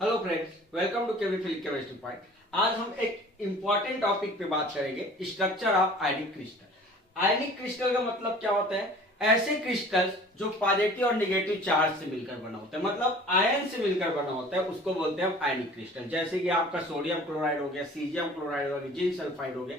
Hello friends, welcome to KV फिलिक chemistry point. आज हम एक इंपॉर्टेंट टॉपिक पे बात करेंगे, structure of ionic crystal. Ionic crystal का मतलब क्या होता है? ऐसे क्रिस्टल्स जो पॉजिटिव और नेगेटिव चार्ज से मिलकर बना होता है, मतलब आयन से मिलकर बना होता है, उसको बोलते हैं हम आयनिक क्रिस्टल। जैसे कि आपका सोडियम क्लोराइड हो गया, सीजियम क्लोराइड हो गया, जिंक सल्फाइड हो गया।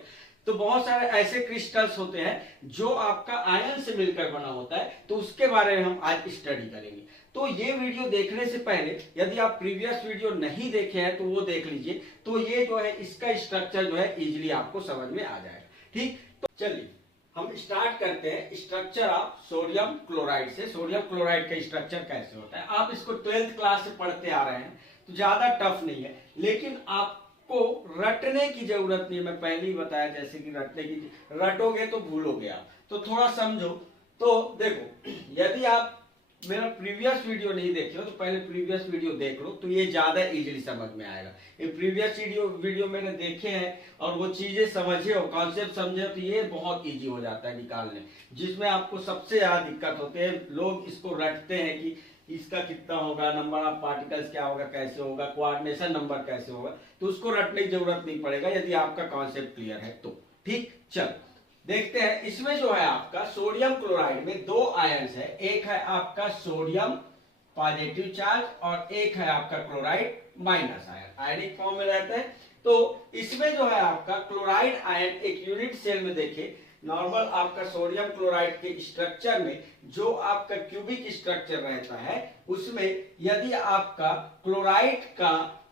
तो बहुत सारे ऐसे क्रिस्टल्स होते हैं जो आपका आयन से मिलकर बना होता है, तो उसके बारे में हम आज स्टडी करेंगे। तो ये वीडियो देखने से पहले यदि आप प्रीवियस वीडियो नहीं देखे हैं तो वो देख लीजिए, तो ये जो है इसका स्ट्रक्चर जो है इजीली आपको समझ में आ जाएगा। ठीक, तो चलिए हम स्टार्ट करते हैं स्ट्रक्चर ऑफ सोडियम क्लोराइड से। सोडियम क्लोराइड का स्ट्रक्चर कैसे होता है, आप इसको 12th क्लास से पढ़ते आ रहे हैं, तो ज्यादा टफ नहीं है, लेकिन आपको रटने की जरूरत नहीं है। मैं पहले ही बताया, जैसे कि रटोगे तो भूलोगे आप, तो थोड़ा समझो। तो देखो, यदि आप मेरा प्रीवियस वीडियो नहीं देखे हो तो पहले प्रीवियस वीडियो देख लो, तो ये ज्यादा इजीली समझ में आएगा। ये प्रीवियस वीडियो मैंने देखे हैं और वो चीजें समझे हो, कॉन्सेप्ट समझे हो, तो ये बहुत इजी हो जाता है निकालने। जिसमें आपको सबसे ज्यादा दिक्कत होते हैं, लोग इसको रटते हैं कि इसका कितना होगा, नंबर ऑफ पार्टिकल्स क्या होगा, कैसे होगा, कोऑर्डिनेशन नंबर कैसे होगा, तो उसको रटने की जरूरत नहीं पड़ेगा यदि आपका कॉन्सेप्ट क्लियर है तो। ठीक, चल देखते हैं। इसमें जो है आपका सोडियम क्लोराइड में दो आयंस है, एक है आपका सोडियम पॉजिटिव चार्ज और एक है आपका chloride minus ion, ionic form में रहता है। तो इसमें जो है आपका क्लोराइड आयन एक यूनिट सेल में देखे, नॉर्मल आपका सोडियम क्लोराइड के स्ट्रक्चर में जो आपका क्यूबिक स्ट्रक्चर रहता है, उसमें यदि आपका क्लोराइड का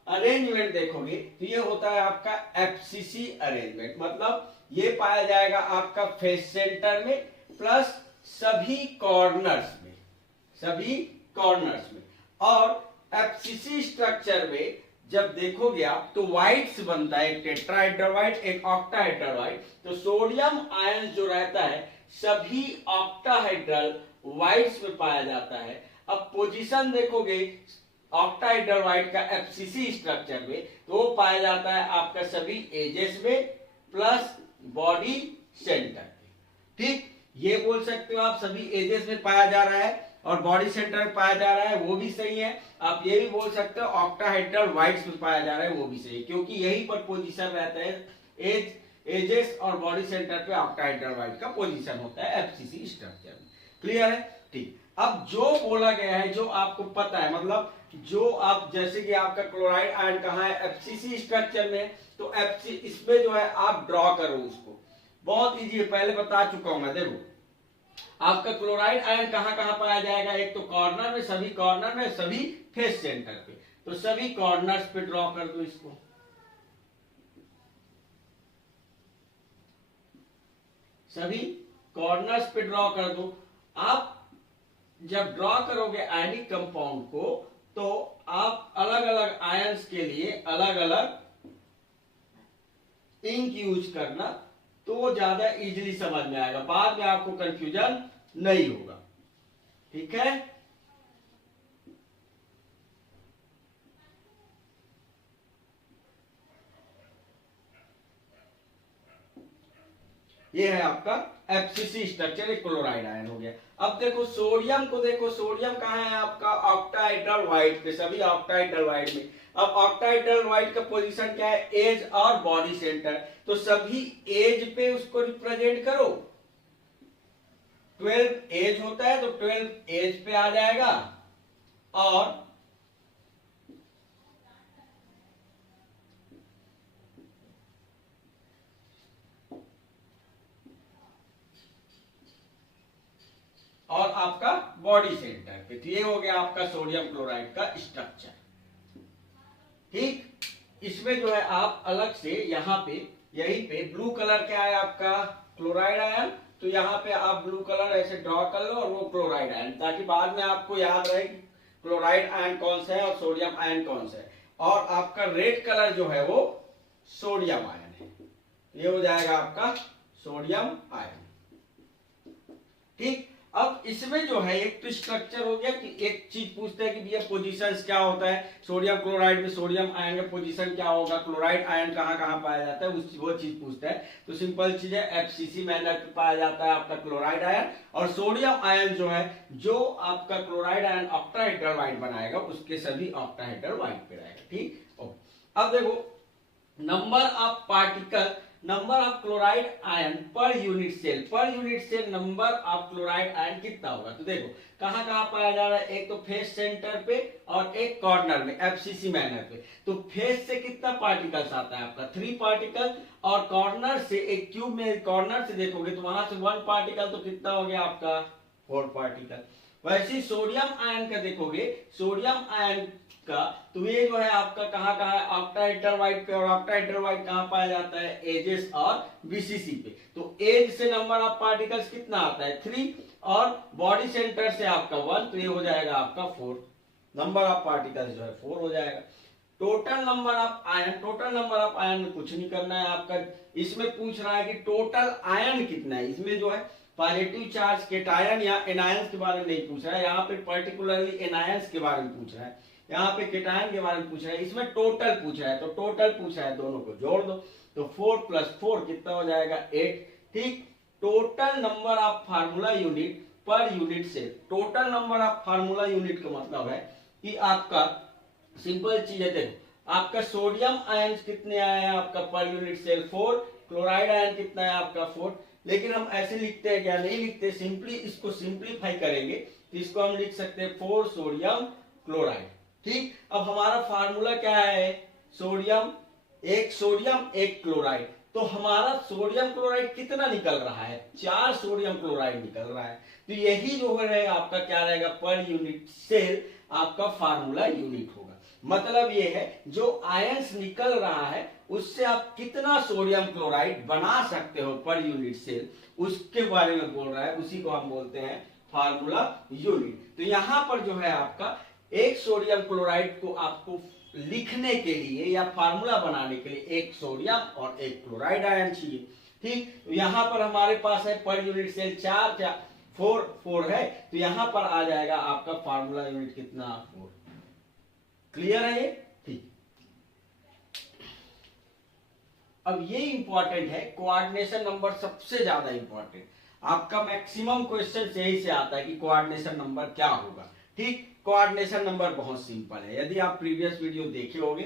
अरेंजमेंट देखोगे तो ये होता है आपका एफसीसी अरेंजमेंट, मतलब ये पाया जाएगा आपका फेस सेंटर में प्लस सभी कॉर्नर्स में, सभी कॉर्नर्स में। और एफसीसी स्ट्रक्चर में जब देखोगे आप तो वाइट्स बनता है, एक टेट्राहेड्रल वाइट, एक ऑक्टाहेड्रल वाइट। तो सोडियम आयन जो रहता है सभी ऑक्टाहेड्रल वाइट्स में पाया जाता है। अब पोजीशन देखोगे ऑक्टाहेड्रल वाइट का एफसीसी स्ट्रक्चर में, तो वो पाया जाता है आपका सभी एजेस में प्लस बॉडी सेंटर पे। ठीक, ये बोल सकते हो आप सभी एजेस में पाया जा रहा है और बॉडी सेंटर में पाया जा रहा है, वो भी सही है। आप ये भी बोल सकते हो ऑक्टाहेड्रल वाइट्स में पाया जा रहा है, वो भी सही है, क्योंकि यही पर पोजीशन रहता है, एजेस और बॉडी सेंटर पे ऑक्टाहेड्रल वाइट का पोजीशन होता है एफसीसी स्ट्रक्चर में। क्लियर है? ठीक, अब जो बोला गया है, जो आपको पता है, मतलब जो आप, जैसे कि आपका क्लोराइड आयन कहाँ है, एफसीसी स्ट्रक्चर में, तो एफसी इसमें जो है आप ड्रॉ करो उसको, बहुत इजी है, पहले बता चुका हूं मैं। देखो आपका क्लोराइड आयन कहाँ कहाँ पाया जाएगा, एक तो कॉर्नर में, सभी कॉर्नर में, सभी फेस सेंटर पे। तो सभी कॉर्नर्स पे ड्रॉ कर दो इसको, सभी कॉर्नर्स पे ड्रॉ कर दो। आप जब ड्रॉ करोगे आयनिक कंपाउंड को, तो आप अलग अलग आयंस के लिए अलग अलग इंक यूज करना, तो वो ज्यादा इजीली समझ में आएगा, बाद में आपको कंफ्यूजन नहीं होगा। ठीक है, ये है आपका एफसीसी स्ट्रक्चर, एक क्लोराइड आयन हो गया। अब देखो सोडियम को, देखो सोडियम कहाँ है आपका ऑक्टाहेड्रल वाइट पे, सभी ऑक्टाहेड्रल वाइट में। अब ऑक्टाहेड्रल वाइट का पोजीशन क्या है, एज और बॉडी सेंटर, तो सभी एज पे उसको रिप्रेजेंट करो। 12 एज होता है तो 12 एज पे आ जाएगा, और आपका बॉडी सेंटर पे। तो ये हो गया आपका सोडियम क्लोराइड का स्ट्रक्चर। ठीक, इसमें जो है आप अलग से यहाँ पे, यहीं पे ब्लू कलर क्या है आपका क्लोराइड आयन, तो यहाँ पे आप ब्लू कलर ऐसे ड्रॉ कर लो और वो क्लोराइड आयन, ताकि बाद में आपको याद रहे कि क्लोराइड आयन कौन सा है और सोडियम आयन कौन सा है। और आपका रेड कलर जो है वो सोडियम आयन है, ये हो जाएगा आपका सोडियम आयन। ठीक, अब इसमें जो है एक तो स्ट्रक्चर हो गया कि एक चीज पूछते हैं कि भैया पोजीशंस क्या होता है, सोडियम क्लोराइड में सोडियम आयन का पोजीशन क्या होगा, क्लोराइड आयन कहाँ कहाँ पाया जाता है, वो चीज पूछता है। तो सिंपल चीज है, एफसीसी मैनर पे पाया जाता है आपका क्लोराइड आयन, और सोडियम आयन जो है, जो आपका क्लोराइड आयन ऑक्टाहेड्रल वाइट बनाएगा उसके सभी ऑक्टाहेड्रल वाइट पे रहेगा। ठीक, अब देखो number of particle, number of chloride ion per unit cell number of chloride ion कितना होगा। तो देखो कहां कहां पाया जा रहा है, एक तो फेस सेंटर पे और एक कॉर्नर में एफसीसी मैनर पे। तो फेस से कितना पार्टिकल्स आता है आपका 3 पार्टिकल, और कॉर्नर से एक क्यूब में कॉर्नर से देखोगे तो वहां से 1 पार्टिकल, तो कितना हो गया आपका 4 पार्टिकल। वैसे ही सोडियम आयन का देखोगे, सोडियम आयन का तो ये जो है आपका कहां कहां है, ऑक्टाहेड्रल वाइट पे, और ऑक्टाहेड्रल वाइट कहां पाया जाता है, एजेस और बीसीसी पे। तो एज से नंबर ऑफ पार्टिकल्स कितना आता है 3, और बॉडी सेंटर से आपका 1, तो ये हो जाएगा आपका 4, नंबर ऑफ पार्टिकल्स जो है 4 हो जाएगा। Total number of ion, total number of ion में कुछ नहीं करना है आपका, इसमें पूछ रहा है कि टोटल आयन कितना है। इसमें जो है पॉजिटिव चार्ज केटायन या एनायंस के बारे में नहीं पूछ रहा है, यहाँ पे पर्टिकुलरली एनायंस के बारे में पूछ रहा है, यहाँ पे केटायन के बारे में पूछ रहा है, इसमें टोटल पूछ रहा है। तो टोटल पूछ रहा है, दोनों को जोड़ दो, तो 4 + 4 कितना हो जाएगा 8। ठीक, total number of formula unit per unit cell, total number of formula unit का मतलब है कि आपका सिंपल चीज है, देखो आपका सोडियम आयन कितने आए हैं आपका पर यूनिट सेल 4, क्लोराइड आयन कितना है आपका 4। लेकिन हम ऐसे लिखते हैं क्या, नहीं लिखते, सिंपली इसको सिंप्लीफाई करेंगे तो इसको हम लिख सकते हैं 4 सोडियम क्लोराइड। ठीक, अब हमारा फार्मूला क्या है, सोडियम एक क्लोराइड, तो हमारा सोडियम क्लोराइड कितना निकल रहा है, 4 सोडियम क्लोराइड निकल रहा है। तो यही जो रहेगा आपका क्या रहेगा, पर यूनिट सेल आपका फार्मूला यूनिट होगा। मतलब ये है जो आयंस निकल रहा है उससे आप कितना सोडियम क्लोराइड बना सकते हो पर यूनिट सेल, उसके बारे में बोल रहा है, उसी को हम बोलते हैं फार्मूला यूनिट। तो यहां पर जो है आपका एक सोडियम क्लोराइड को आपको लिखने के लिए या फार्मूला बनाने के लिए एक सोडियम और एक क्लोराइड आयन चाहिए। ठीक, तो यहां पर हमारे पास है पर यूनिट सेल 4 है, तो यहां पर आ जाएगा आपका फार्मूला यूनिट कितना 4। क्लियर है ये। ठीक, अब ये इंपॉर्टेंट है, कोऑर्डिनेशन नंबर सबसे ज्यादा इंपॉर्टेंट, आपका मैक्सिमम क्वेश्चन यही से आता है कि कोऑर्डिनेशन नंबर क्या होगा। ठीक, कोऑर्डिनेशन नंबर बहुत सिंपल है, यदि आप प्रीवियस वीडियो देखे होंगे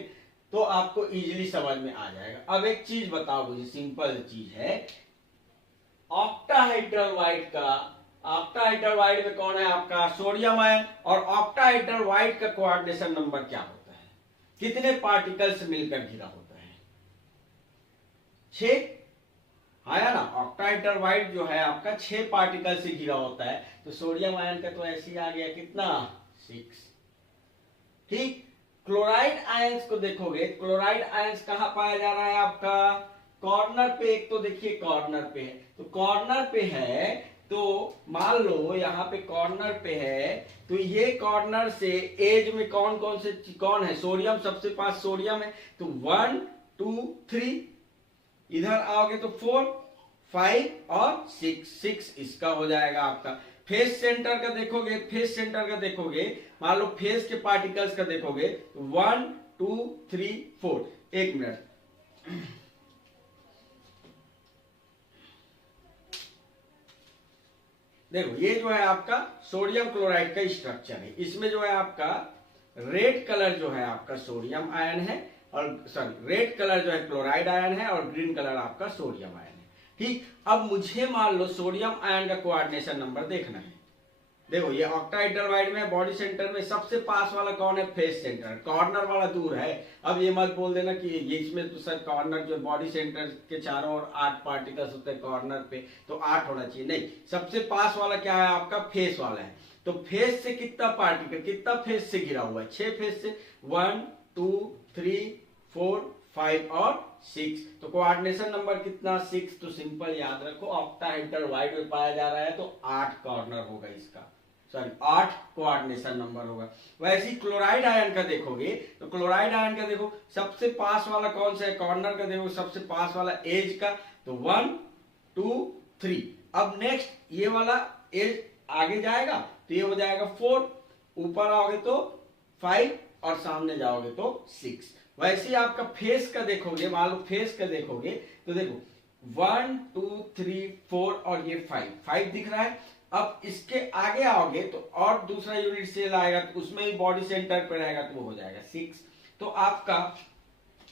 तो आपको इजीली समझ में आ जाएगा। अब एक चीज बताओ मुझे, सिंपल चीज है, ऑक्टाहेड्रल वाइट का, ऑक्टाहेड्रल वाइट में कौन है आपका सोडियम आयन, और ऑक्टाहेड्रल वाइट का कोऑर्डिनेशन नंबर क्या होता है, कितने पार्टिकल से मिलकर घिरा होता है, 6 आया ना। ऑक्टाहेड्रल वाइट जो है आपका 6 पार्टिकल से घिरा होता है, तो सोडियम आयन का तो ऐसे ही आ गया कितना 6। ठीक, क्लोराइड आयंस को देखोगे, क्लोराइड आयंस कहां पाया जा रहा है आपका कॉर्नर पे, एक तो देखिए कॉर्नर पे है, तो कॉर्नर पे है, तो मान लो यहाँ पे कॉर्नर पे है, तो ये कॉर्नर से एज में कौन कौन से कौन है, सोडियम सबसे पास सोडियम है, तो 1 2 3, इधर आओगे तो 4 5 और 6 इसका हो जाएगा आपका। फेस सेंटर का देखोगे, फेस सेंटर का देखोगे, मान लो फेस के पार्टिकल्स का देखोगे 1 2 3 4। एक मिनट, देखो ये जो है आपका सोडियम क्लोराइड का स्ट्रक्चर है, इसमें जो है आपका रेड कलर जो है आपका सोडियम आयन है, और सॉरी रेड कलर जो है क्लोराइड आयन है, और ग्रीन कलर आपका सोडियम आयन है। ठीक, अब मुझे मान लो सोडियम आयन का कोऑर्डिनेशन नंबर देखना है। देखो ये ऑक्टाहेड्रल वाइट में बॉडी सेंटर में सबसे पास वाला कौन है, फेस सेंटर, कॉर्नर वाला दूर है। अब ये मत बोल देना कि ये इसमें तो सर कॉर्नर जो बॉडी सेंटर के चारों ओर 8 पार्टिकल्स होते हैं कॉर्नर पे, तो 8 होना चाहिए, नहीं, सबसे पास वाला क्या है आपका फेस वाला है। तो फेस से कितना पार्टिकल, कितना फेस से घिरा हुआ है, 6 फेस से, 1 2 3 4 5 और 6, तो कोऑर्डिनेशन नंबर कितना 6। तो सिंपल याद रखो, ऑक्टाहेड्रल वाइट में पाया जा रहा है तो 8 कॉर्नर होगा इसका, सॉरी 8 कोऑर्डिनेशन नंबर होगा। वैसे ही क्लोराइड आयन का देखोगे, तो क्लोराइड आयन का देखो सबसे पास वाला कौन सा है, कॉर्नर का देखो सबसे पास वाला एज का, तो 1 2 3। अब नेक्स्ट ये वाला एज आगे जाएगा तो ये हो जाएगा 4, ऊपर आओगे तो 5 और सामने जाओगे तो 6। वैसे ही आपका फेस का देखोगे, मान लो फेस का देखोगे तो देखो 1 2 3 4 और ये 5 दिख रहा है। अब इसके आगे आओगे तो और दूसरा यूनिट सेल आएगा तो उसमें ही बॉडी सेंटर पे रहेगा तो वो हो जाएगा 6। तो आपका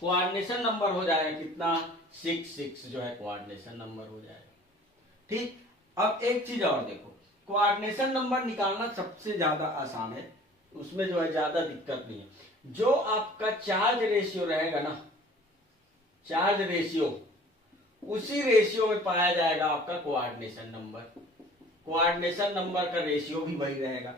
कोऑर्डिनेशन नंबर हो जाएगा कितना, 6 जो है कोऑर्डिनेशन नंबर हो जाएगा। ठीक, अब एक चीज और देखो, कोऑर्डिनेशन नंबर निकालना सबसे ज्यादा आसान है, उसमें जो है ज्यादा दिक्कत नहीं है। जो आपका चार्ज रेशियो रहेगा ना, चार्ज रेशियो, उसी रेशियो में पाया जाएगा आपका कोऑर्डिनेशन नंबर। कोऑर्डिनेशन नंबर का रेशियो भी वही रहेगा।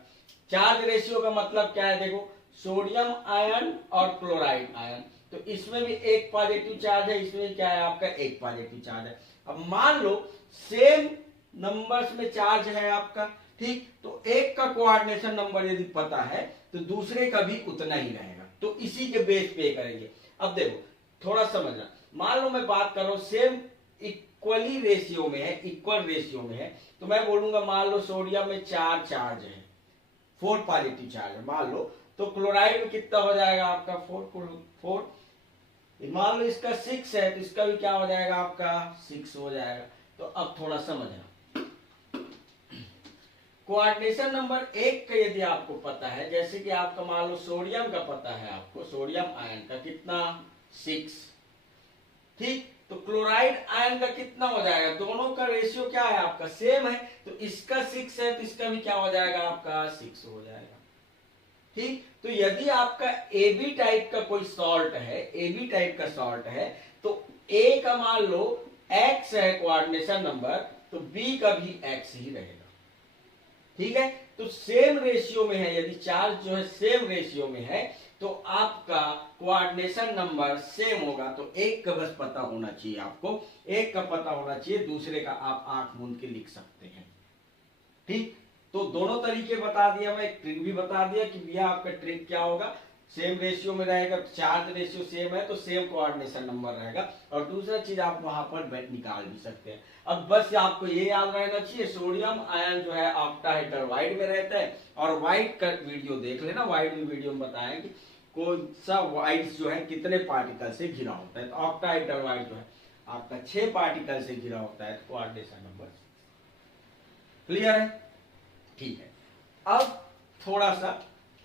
चार्ज रेशियो का मतलब क्या है, देखो सोडियम आयन और क्लोराइड आयन, तो इसमें भी एक पॉजिटिव चार्ज है, इसमें क्या है आपका एक पॉजिटिव चार्ज है। अब मान लो सेम नंबर्स में चार्ज है आपका, ठीक, तो एक का कोऑर्डिनेशन नंबर यदि पता है तो दूसरे का भी उतना ही रहेगा, तो इसी के बेस पे करेंगे। अब देखो थोड़ा समझना, मान लो मैं बात कर रहा हूं सेम इक्वली रेशियो में है, इक्वल रेशियो में है, तो मैं बोलूंगा मान लो सोडियम में 4 चार्ज है, 4 पॉजिटिव चार्ज है मान लो, तो क्लोराइड में कितना हो जाएगा आपका 4। मान लो इसका 6 है तो इसका भी क्या हो जाएगा आपका 6 हो जाएगा। तो अब थोड़ा समझना, कोऑर्डिनेशन नंबर 1 का यदि आपको पता है, जैसे कि आपका मान लो सोडियम का पता है आपको, सोडियम आयन का कितना 6, ठीक, तो क्लोराइड आयन का कितना हो जाएगा, दोनों का रेशियो क्या है आपका सेम है, तो इसका 6 है तो इसका भी क्या हो जाएगा आपका 6 हो जाएगा। ठीक, तो यदि आपका ए बी टाइप का कोई सॉल्ट है, ए बी टाइप का सॉल्ट है, तो ए का मान लो एक्स है कोऑर्डिनेशन नंबर, तो बी का भी एक्स ही रहेगा। ठीक है, तो सेम रेशियो में है, यदि चार्ज जो है सेम रेशियो में है तो आपका कोऑर्डिनेशन नंबर सेम होगा। तो एक का बस पता होना चाहिए आपको, एक का पता होना चाहिए, दूसरे का आप आंख मूंद के लिख सकते हैं। ठीक, तो दोनों तरीके बता दिया, मैं एक ट्रिक भी बता दिया कि भैया आपका ट्रिक क्या होगा, सेम रेशियो में रहेगा, चार्ज रेशियो सेम है तो सेम कोऑर्डिनेशन नंबर रहेगा, और दूसरा चीज आप वहां पर निकाल भी सकते हैं। अब बस आपको ये याद रहना चाहिए, सोडियम आयन जो है ऑक्टाहेड्रल वाइड में रहता है, और वाइड का वीडियो देख लेना, वाइड में वीडियो में बताया कि कौन सा वाइड जो है कितने पार्टिकल से घिरा होता है, तो ऑक्टाहेड्रल वाइड जो है आपका 6 पार्टिकल से घिरा होता है, कोऑर्डिनेशन नंबर। क्लियर है? ठीक है, अब थोड़ा सा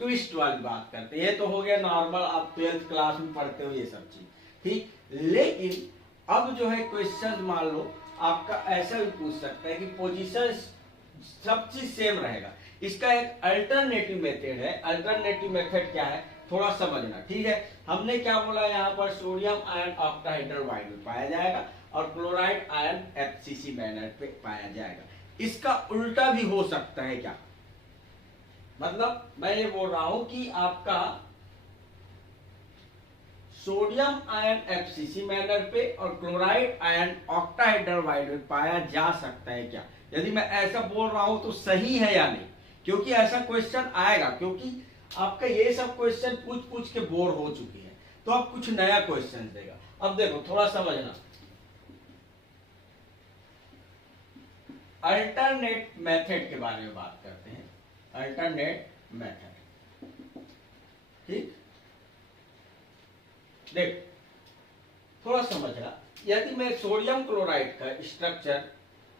ट्विस्ट वाली बात करते हैं। ये तो हो गया नॉर्मल, आप 12th क्लास में पढ़ते हो ये सब चीज, ठीक, लेकिन अब जो है क्वेश्चन मान लो आपका ऐसा भी पूछ सकता है कि पोजीशन सब चीज सेम रहेगा, इसका एक अल्टरनेटिव मेथड है। अल्टरनेटिव मेथड क्या है थोड़ा समझना, ठीक है। हमने क्या बोला, यहाँ पर सोडियम आयन ऑक्टाहेड्रल वाइड में पाया जाएगा और क्लोराइड आयन एफसीसी बैनर पे पाया जाएगा। इसका उल्टा भी हो सकता है क्या, मतलब मैं ये बोल रहा हूं कि आपका सोडियम आयन एफसीसी मैनर पे और क्लोराइड आयन ऑक्टाहेड्रल वाइड में पाया जा सकता है क्या। यदि मैं ऐसा बोल रहा हूं तो सही है या नहीं, क्योंकि ऐसा क्वेश्चन आएगा, क्योंकि आपका ये सब क्वेश्चन पूछ पूछ के बोर हो चुके हैं, तो अब कुछ नया क्वेश्चन देगा। अब देखो थोड़ा समझना, अल्टरनेट मेथड के बारे में बात करते हैं। अल्टरनेट मेथड, ठीक, देख थोड़ा समझना, यदि मैं सोडियम क्लोराइड का स्ट्रक्चर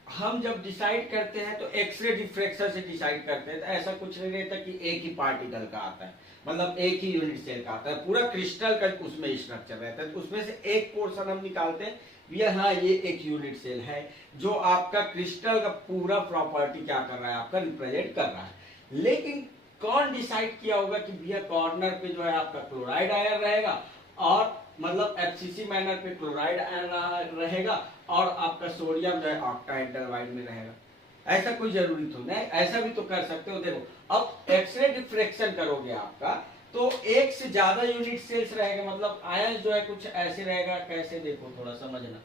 हम जब डिसाइड करते हैं तो एक्सरे डिफ्रैक्शन से डिसाइड करते हैं, तो ऐसा कुछ नहीं रहता कि एक ही पार्टिकल का आता है, मतलब एक ही यूनिट सेल का आता है, पूरा क्रिस्टल का उसमें स्ट्रक्चर रहता है, तो उसमें से एक पोर्शन हम निकालते हैं, ये हाँ ये एक यूनिट सेल है जो आपका क्रिस्टल का पूरा प्रॉपर्टी क्या कर रहा है, आपका रिप्रेजेंट कर रहा है। लेकिन कौन डिसाइड किया होगा कि भैया कॉर्नर पे जो है आपका क्लोराइड आयन रहेगा, और मतलब एफसीसी मैनर पे क्लोराइड आयन रहेगा, और आपका सोडियम जो है ऑक्टाहेड्रल वाइड में रहेगा। ऐसा कोई जरूरी तो नहीं, ऐसा भी तो कर सकते हो। देखो अब एक्सरे डिफ्रैक्शन करोगे आपका, तो एक से ज्यादा यूनिट सेल्स रहेगा, मतलब आयन जो है कुछ ऐसे रहेगा, कैसे देखो थोड़ा समझना,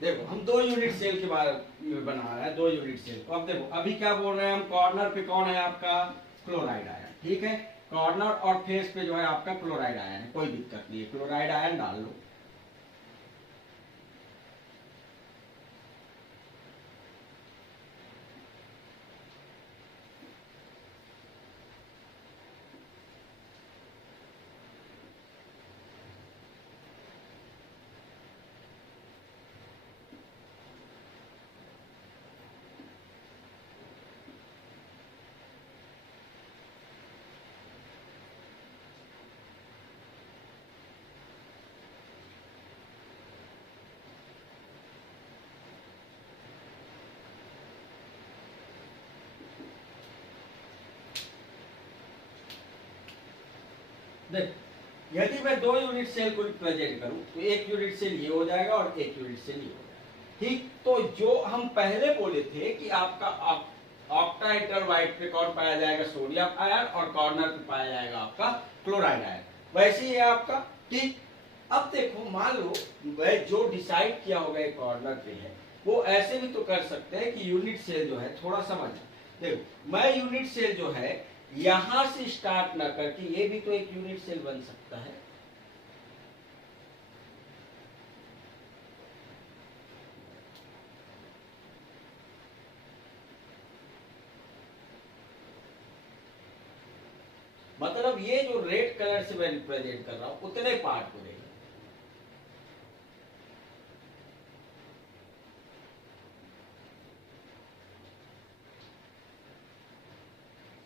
देखो हम 2 यूनिट सेल के बारे में बना रहे हैं, 2 यूनिट सेल। तो अब देखो अभी क्या बोल रहे हैं हम, कॉर्नर पे कौन है आपका, क्लोराइड आयन, ठीक है। कॉर्नर और फेस पे जो है आपका क्लोराइड आयन है, कोई दिक्कत नहीं है, क्लोराइड आयन डाल लो। देख यदि मैं 2 यूनिट सेल को रिप्रेजेंट करूं तो 1 यूनिट सेल ये हो जाएगा और 1 यूनिट सेल ये हो जाएगा, ठीक। तो जो हम पहले बोले थे कि आपका ऑक्टाहेड्रल वाइट पे कौन पाया जाएगा, सोडियम आयन, और कॉर्नर पे पाया जाएगा आपका क्लोराइड आयन, वैसे ही है आपका, ठीक। अब देखो मान लो मैं जो डिसाइड किया होगा एक कॉर्नर पे है, वो ऐसे भी तो कर सकते हैं कि यूनिट सेल जो है, थोड़ा समझ, देखो मैं यूनिट सेल जो है यहां से स्टार्ट ना करके ये भी तो एक यूनिट सेल बन सकता है। मतलब ये जो रेड कलर से मैं रिप्रेजेंट कर रहा हूं उतने पार्ट हो रहे हैं,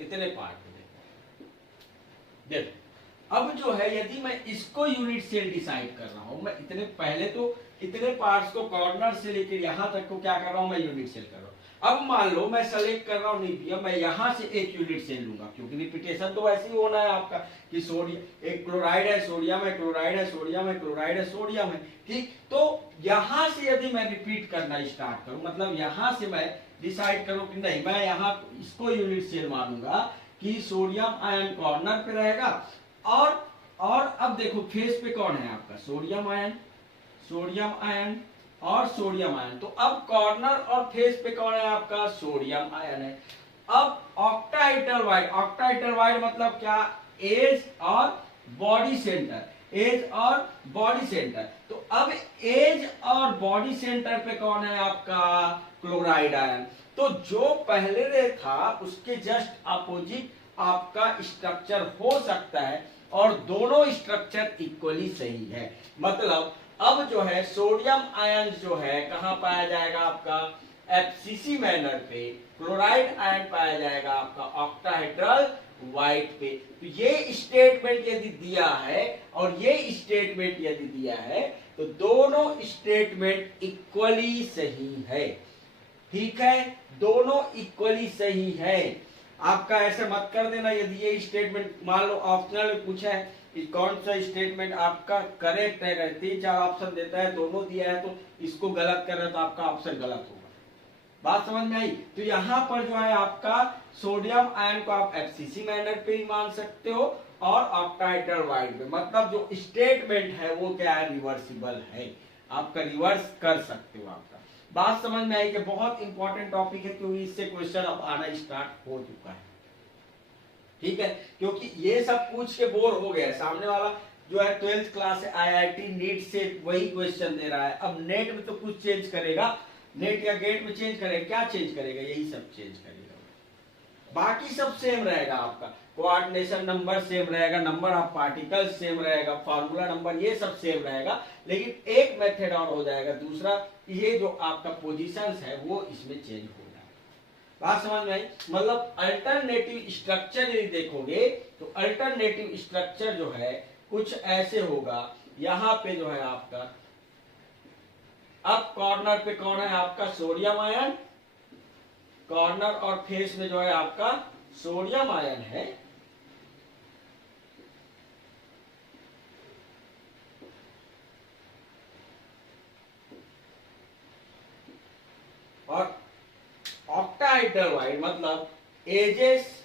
इतने पार्ट हो रहे हैं। देखो अब जो है यदि मैं इसको यूनिट सेल डिसाइड कर रहा हूं, मैं इतने पहले तो इतने पार्ट्स को कॉर्नर से लेकर यहां तक को क्या कर रहा हूं, मैं यूनिट सेल कर रहा हूं। अब मान लो मैं सेलेक्ट कर रहा हूं नहीं, मैं यहां से एक यूनिट सेल लूंगा, क्योंकि रिपीटेशन तो वैसे ही होना है आपका कि सोडियम एक क्लोराइड है, सोडियम है, क्लोराइड है, सोडियम है, क्लोराइड है, सोडियम है, ठीक। तो यहां से यदि मैं रिपीट करना स्टार्ट करूं, मतलब यहां से मैं डिसाइड करूं कि नहीं मैं यहां इसको यूनिट सेल मानूंगा कि सोडियम आयन कॉर्नर पे रहेगा, और अब देखो फेस पे कौन है आपका, सोडियम आयन, सोडियम आयन और सोडियम आयन। तो अब कॉर्नर और फेस पे कौन है आपका, सोडियम आयन है। अब ऑक्टाहेड्रल वाइड, ऑक्टाहेड्रल वाइड मतलब क्या, एज और बॉडी सेंटर, एज और बॉडी सेंटर। तो अब एज और बॉडी सेंटर पे कौन है आपका, क्लोराइड आयन। तो जो पहले रे था उसके जस्ट अपोजिट आपका स्ट्रक्चर हो सकता है, और दोनों स्ट्रक्चर इक्वली सही है। मतलब अब जो है सोडियम आयन जो है कहां पाया जाएगा आपका, एफसीसी मैनर पे, क्लोराइड आयन पाया जाएगा आपका ऑक्टाहेड्रल वाइट पे। तो ये स्टेटमेंट यदि दिया है और ये स्टेटमेंट यदि दिया है तो दोनों स्टेटमेंट इक्वली सही है, ठीक है, दोनों इक्वली सही है। आपका ऐसे मत कर देना, यदि ये स्टेटमेंट मान लो ऑप्शनल में पूछा है कौन सा स्टेटमेंट आपका करेक्ट है, 3-4 ऑप्शन देता है, दोनों दिया है तो इसको गलत कर रहा है तो आपका ऑप्शन गलत होगा। बात समझ में आई। तो यहाँ पर जो है आपका सोडियम आयन को आप एफसीसी मैनर पे ही मान सकते हो, और ऑक्टाहेड्रल वाइड पे, मतलब जो स्टेटमेंट है वो क्या है, रिवर्सिबल है, आपका रिवर्स कर सकते हो आपका। बात समझ में आई कि बहुत इंपॉर्टेंट टॉपिक है, क्योंकि इससे क्वेश्चन अब आना स्टार्ट हो चुका है, ठीक है। क्योंकि ये सब पूछ के बोर हो गया, सामने वाला जो है 12th क्लास से आईआईटी नीट से वही क्वेश्चन दे रहा है। अब नेट में तो कुछ चेंज करेगा, नेट या गेट में चेंज करेगा, क्या चेंज करेगा, यही सब चेंज करेगा, बाकी सब सेम रहेगा। आपका कोऑर्डिनेशन नंबर सेम रहेगा, नंबर ऑफ पार्टिकल सेम रहेगा, फार्मूला नंबर ये सब सेम रहेगा, लेकिन एक मेथड और हो जाएगा, दूसरा ये जो आपका पोजीशंस है वो इसमें चेंज हो जाएगा। बात समझ में आई। मतलब अल्टरनेटिव स्ट्रक्चर यदि देखोगे तो अल्टरनेटिव स्ट्रक्चर जो है कुछ ऐसे होगा, यहां पे जो है आपका अब कॉर्नर पे कौन है आपका, सोडियम आयन, कॉर्नर और फेस में जो है आपका सोडियम आयन है, और ऑक्टाहेड्रल वाइड मतलब एजेस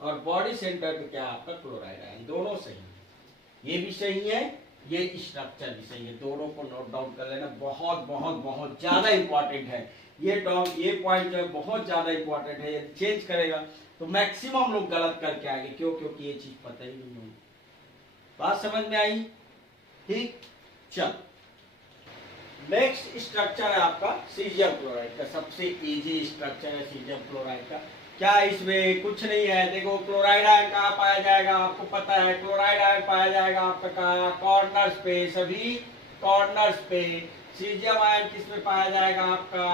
और बॉडी सेंटर पे क्या है आपका क्लोराइड आयन, दोनों सही है, ये भी सही है, ये स्ट्रक्चर भी सही है, दोनों को नोट डाउन कर लेना, बहुत बहुत बहुत ज्यादा इंपॉर्टेंट है ये पॉइंट जो है बहुत ज्यादा इंपॉर्टेंट है, यदि चेंज करेगा तो मैक्सिमम लोग गलत करके आएंगे, क्यों, क्योंकि ये चीज पता ही नहीं होगी। बात समझ में आई? ठीक, चल नेक्स्ट स्ट्रक्चर है आपका सीजियम क्लोराइड का, सबसे इजी स्ट्रक्चर है सीजियम क्लोराइड का। क्या इसमें कुछ नहीं है, देखो क्लोराइड आयन कहाँ पाया जाएगा, आपको पता है क्लोराइड आयन पाया जाएगा आपका कहाँ, कॉर्नर्स पे, सभी कॉर्नर्स पे। सीजियम आयन किस में पाया जाएगा आपका,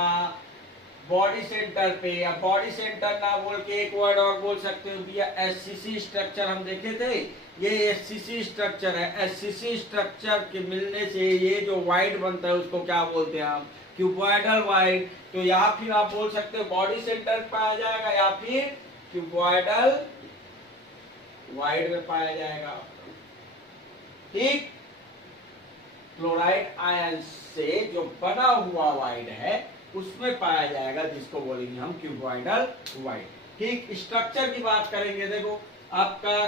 बॉडी सेंटर पे। अब बॉडी सेंटर ना बोल के एक वर्ड और बोल सकते हो भैया, एससीसी स्ट्रक्चर हम देखे थे, ये एससीसी स्ट्रक्चर है। एससीसी स्ट्रक्चर के मिलने से ये जो वाइड बनता है उसको क्या बोलते हैं हम, क्यूबॉइडल वाइड। तो या फिर आप बोल सकते हो बॉडी सेंटर पाया जाएगा या फिर क्यूबॉइडल वाइड में पाया जाएगा। ठीक, क्लोराइड आयन से जो बना हुआ वाइड है उसमें पाया जाएगा, जिसको बोलेंगे हम क्यूबॉइडल वाइड। ठीक, स्ट्रक्चर की बात करेंगे, देखो आपका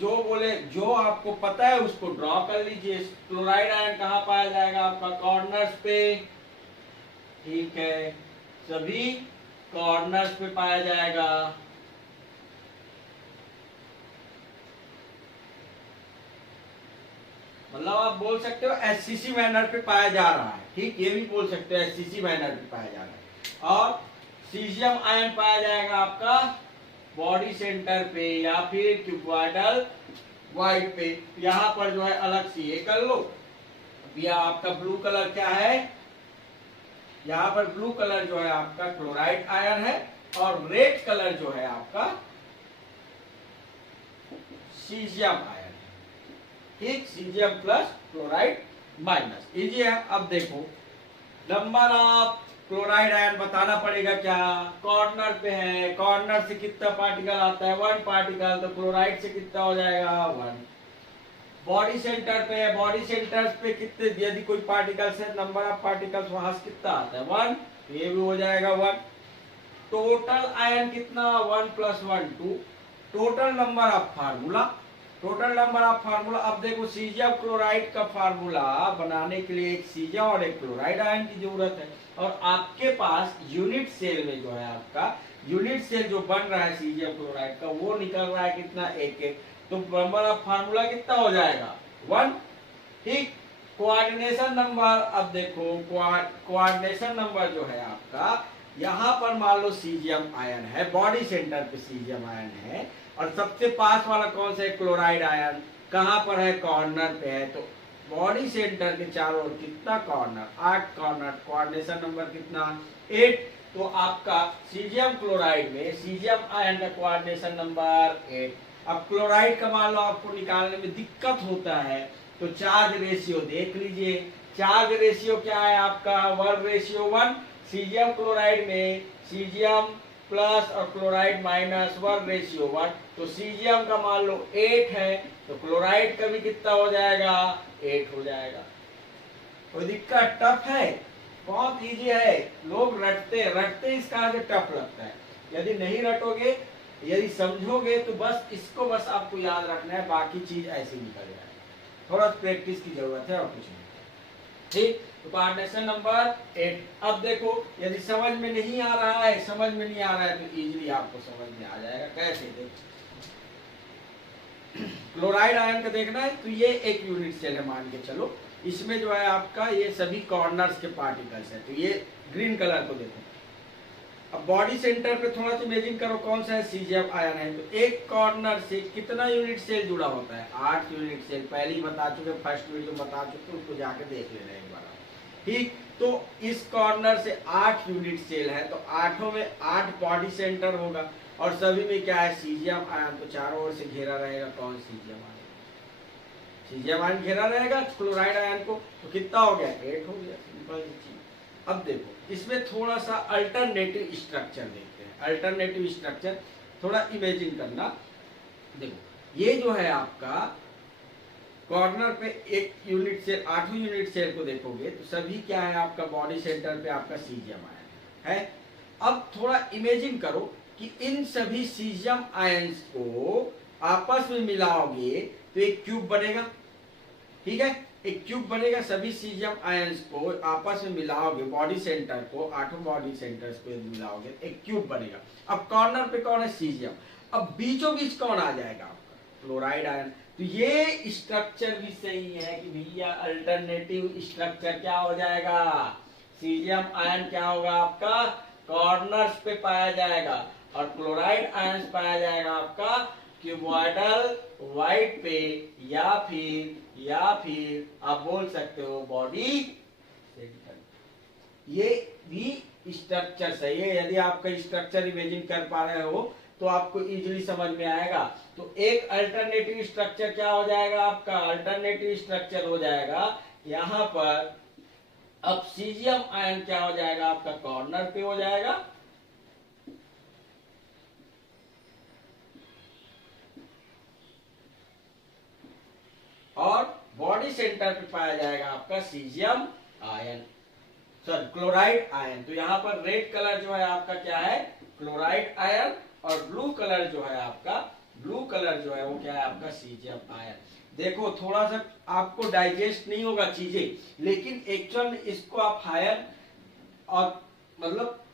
जो बोले, जो आपको पता है उसको ड्रॉ कर लीजिए। क्लोराइड आयन कहाँ पाया जाएगा आपका, कॉर्नर्स पे। ठीक है, सभी कॉर्नर्स पे पाया जाएगा। मतलब आप बोल सकते हो एससीसी मैनर पे पाया जा रहा है। ठीक, ये भी बोल सकते हो एससीसी मैनर पे पाया जा रहा है। और सीजियम आयन पाया जाएगा आपका बॉडी सेंटर पे या फिर क्यूबॉइडल वाइड पे। यहाँ पर जो है अलग से ये कर लो, यह आपका ब्लू कलर क्या है, यहाँ पर ब्लू कलर जो है आपका क्लोराइड आयन है और रेड कलर जो है आपका सीजियम आयन। ठीक, caesium plus chloride minus, easy है। अब देखो नंबर ऑफ क्लोराइड आयन बताना पड़ेगा, क्या कॉर्नर पे है, कॉर्नर से कितना पार्टिकल आता है, 1 पार्टिकल, तो क्लोराइड से कितना हो जाएगा 1। बॉडी सेंटर पे है, बॉडी सेंटर पे कितने, यदि कोई पार्टिकल्स है, नंबर ऑफ पार्टिकल्स वहां से कितना आता है 1, तो ये भी हो जाएगा 1। टोटल आयन कितना 1 + 1 2। Total number of formula, total number of formula. अब देखो सीजियम क्लोराइड का फार्मूला बनाने के लिए एक सीजियम और एक क्लोराइड आयन की जरूरत है, और आपके पास यूनिट सेल में जो है आपका यूनिट सेल जो बन रहा है सीजियम क्लोराइड का वो निकल रहा है कितना, 1 तो नंबर ऑफ फार्मूला कितना हो जाएगा 1। ठीक, कोऑर्डिनेशन नंबर, अब देखो कोऑर्डिनेशन नंबर जो है आपका, यहाँ पर मान लो सीजियम आयन है, बॉडी सेंटर पे सीजियम आयन है, और सबसे पास वाला कौन सा है, क्लोराइड आयन, कहाँ पर है, कॉर्नर पे है। तो बॉडी सेंटर के चारों ओर कितना कॉर्नर, 8 कॉर्नर, कोऑर्डिनेशन नंबर कितना 8। तो आपका सीजियम क्लोराइड में सीजियम आयन का कोऑर्डिनेशन नंबर 8। अब क्लोराइड का मान लो आपको निकालने में दिक्कत होता है, तो चार्ज रेशियो देख लीजिए। चार्ज रेशियो क्या है आपका 1:1। सीजियम क्लोराइड में सीजियम प्लस और क्लोराइड माइनस 1:1। तो सीजियम का मान लो 8 है, तो क्लोराइड का भी कितना हो जाएगा 8 हो जाएगा। कोई दिक्कत, टफ है, बहुत इजी है, लोग रटते इस कारण से टफ लगता है। यदि नहीं रटोगे, यदि समझोगे तो बस इसको बस आपको याद रखना है, बाकी चीज ऐसे निकल जाएगी। थोड़ा प्रैक्टिस की जरूरत है और कुछ नहीं। ठीक, तो कोऑर्डिनेशन नंबर 8। अब देखो यदि समझ में नहीं आ रहा है, तो इजीली आपको समझ में आ जाएगा। कैसे, देखो क्लोराइड आयन का देखना है, तो ये एक यूनिट सेल है मान के चलो, इसमें जो है आपका ये सभी कॉर्नर्स के पार्टिकल्स है। तो ये ग्रीन कलर को देखो, अब बॉडी सेंटर पे थोड़ा सा इमेजिन करो कौन सा है, सीजियम आयन है। तो एक कॉर्नर से कितना यूनिट सेल जुड़ा होता है, 8 यूनिट सेल। पहले ही बता चुके, फर्स्ट वीडियो बता चुके, उसको जाके देख लेना एक बार। ठीक, तो इस कॉर्नर से 8 यूनिट सेल है, तो 8 में 8 बॉडी सेंटर होगा, और सभी में क्या है सीजियम आयन। तो चारों ओर से घेरा रहेगा कौन, सीजियम आयन। सीजियम आयन घेरा रहेगा क्लोराइड आयन को, तो कितना हो गया 8 हो गया, सिंपल चीज। अब देखो इसमें थोड़ा सा अल्टरनेटिव स्ट्रक्चर देखते हैं। अल्टरनेटिव स्ट्रक्चर थोड़ा इमेजिन करना, देखो ये जो है आपका कॉर्नर पे एक यूनिट सेल, 8 यूनिट सेल को देखोगे तो सभी क्या है आपका बॉडी सेंटर पे आपका सीजियम आयन है। अब थोड़ा इमेजिन करो कि इन सभी सीजियम आयंस को आपस में मिलाओगे तो एक क्यूब बनेगा। ठीक है, एक क्यूब बनेगा। सभी सीजियम आयंस को आपस में मिलाओगे, बॉडी सेंटर को, 8 बॉडी सेंटर्स को मिलाओगे, एक क्यूब बनेगा। अब कॉर्नर पे कौन है? सीजियम। अब बीचों बीच कौन आ जाएगा? आपका क्लोराइड आयन। तो ये स्ट्रक्चर भी सही है कि भैया अल्टरनेटिव स्ट्रक्चर क्या हो जाएगा? सीजियम आयन क्या होगा आपका? कॉर्नर्स पे पाया जाएगा, और क्लोराइड आयन पाया जाएगा आपका क्यूबॉइडल वाइड पे, या फिर आप बोल सकते हो बॉडी सेंटर। ये भी स्ट्रक्चर सही है। यदि आपका स्ट्रक्चर इमेजिन कर पा रहे हो तो आपको इजीली समझ में आएगा। तो एक अल्टरनेटिव स्ट्रक्चर क्या हो जाएगा आपका? अल्टरनेटिव स्ट्रक्चर हो जाएगा यहां पर। अब सीजियम आयन क्या हो जाएगा आपका? कॉर्नर पे हो जाएगा, और बॉडी सेंटर पे पाया जाएगा आपका caesium ion, sorry chloride ion. तो यहाँ पर रेड कलर जो है आपका क्या है? क्लोराइड आयन, और ब्लू कलर जो है आपका, वो क्या है आपका? Caesium ion. देखो थोड़ा सा आपको डाइजेस्ट नहीं होगा चीजें, लेकिन एक्चुअल में इसको आप हायर और मतलब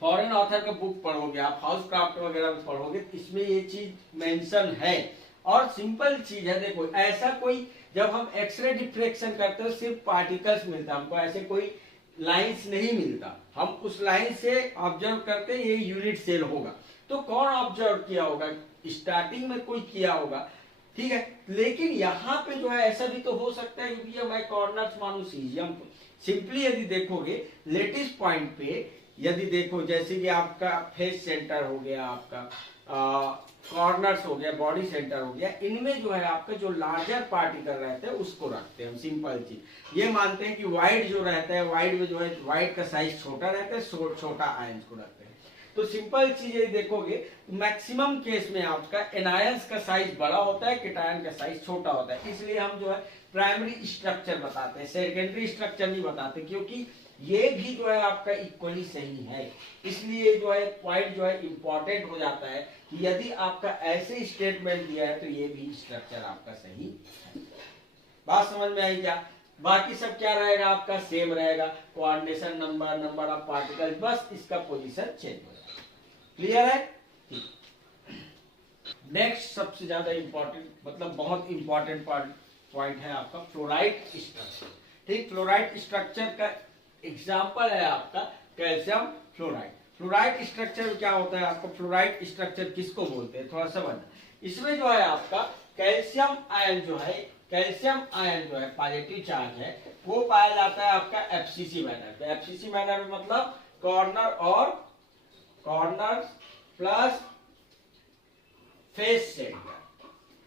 फॉरेन ऑथर का बुक पढ़ोगे, आप हाउस क्राफ्ट वगैरह में पढ़ोगे, इसमें ये चीज मेंशन है। और सिंपल चीज है। देखो ऐसा कोई, जब हम एक्सरे डिफ्रेक्शन करते हैं सिर्फ पार्टिकल्स मिलता है हमको, ऐसे कोई लाइंस नहीं मिलता। हम उस लाइन से ऑब्जर्व करते हैं ये यूनिट सेल होगा। तो कौन ऑब्जर्व किया होगा? स्टार्टिंग में कोई किया होगा, ठीक है। लेकिन यहाँ पे जो है ऐसा भी तो हो सकता है कि मैं कॉर्नर्स मानू सीजियम को। सिंपली यदि देखोगे लेटिस पॉइंट पे, यदि देखो जैसे कि आपका फेस सेंटर हो गया, आपका कॉर्नर्स हो गया, बॉडी सेंटर हो गया, इनमें जो है आपका जो लार्जर पार्टिकल रहते हैं उसको रखते हैं हम। सिंपल चीज ये मानते हैं कि वाइड जो रहता है, वाइड में जो है वाइड का साइज छोटा रहता है, छोटा आयंस को रखते हैं। तो सिंपल चीज ये देखोगे मैक्सिमम केस में आपका एनायंस का साइज बड़ा होता है, केटायन का साइज छोटा होता है। इसलिए हम जो है प्राइमरी स्ट्रक्चर बताते हैं, सेकेंडरी स्ट्रक्चर नहीं बताते, क्योंकि ये भी जो है आपका इक्वली सही है। इसलिए जो है पॉइंट जो है इंपॉर्टेंट हो जाता है कि यदि आपका ऐसे स्टेटमेंट दिया है तो ये भी स्ट्रक्चर आपका सही है। बात समझ में आई क्या? बाकी सब क्या रहेगा आपका? सेम रहेगा। Coordination number, number of particle, बस इसका पोजीशन चेंज हो जाएगा। क्लियर है? नेक्स्ट सबसे ज्यादा इंपॉर्टेंट, मतलब बहुत इंपॉर्टेंट पॉइंट है आपका फ्लोराइड स्ट्रक्चर। ठीक, फ्लोराइड स्ट्रक्चर का एग्जाम्पल है आपका कैल्शियम फ्लोराइड। फ्लोराइड स्ट्रक्चर क्या होता है आपका? फ्लोराइड स्ट्रक्चर किसको बोलते हैं थोड़ा समझना। इसमें जो है आपका कैल्शियम आयन जो है, कैल्शियम आयन जो है पॉजिटिव चार्ज है, वो पाया जाता है आपका एफसीसी मैनर पे। एफसीसी मैनर में मतलब कॉर्नर प्लस फेस सेंटर।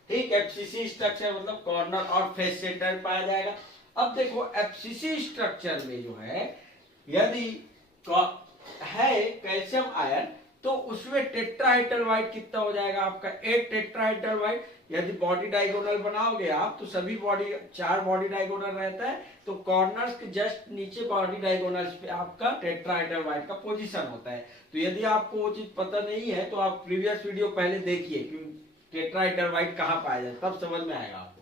ठीक, एफसीसी स्ट्रक्चर मतलब कॉर्नर और फेस सेंटर पाया जाएगा। अब देखो एफसीसी स्ट्रक्चर में जो है यदि है कैल्शियम आयन, तो उसमें टेट्राहेड्रल वाइट कितना हो जाएगा आपका? 8 टेट्राहेड्रल वाइट। यदि बॉडी डायगोनल बनाओगे आप तो सभी बॉडी 4 बॉडी डायगोनल रहता है, तो कॉर्नर्स के जस्ट नीचे बॉडी डायगोनल्स पे आपका टेट्राहेड्रल वाइट का पोजीशन होता है। तो यदि आपको वो चीज पता नहीं है तो आप प्रीवियस वीडियो पहले देखिए कि टेट्राहेड्रल वाइट कहाँ पाया जाता है, तब समझ में आएगा आपको।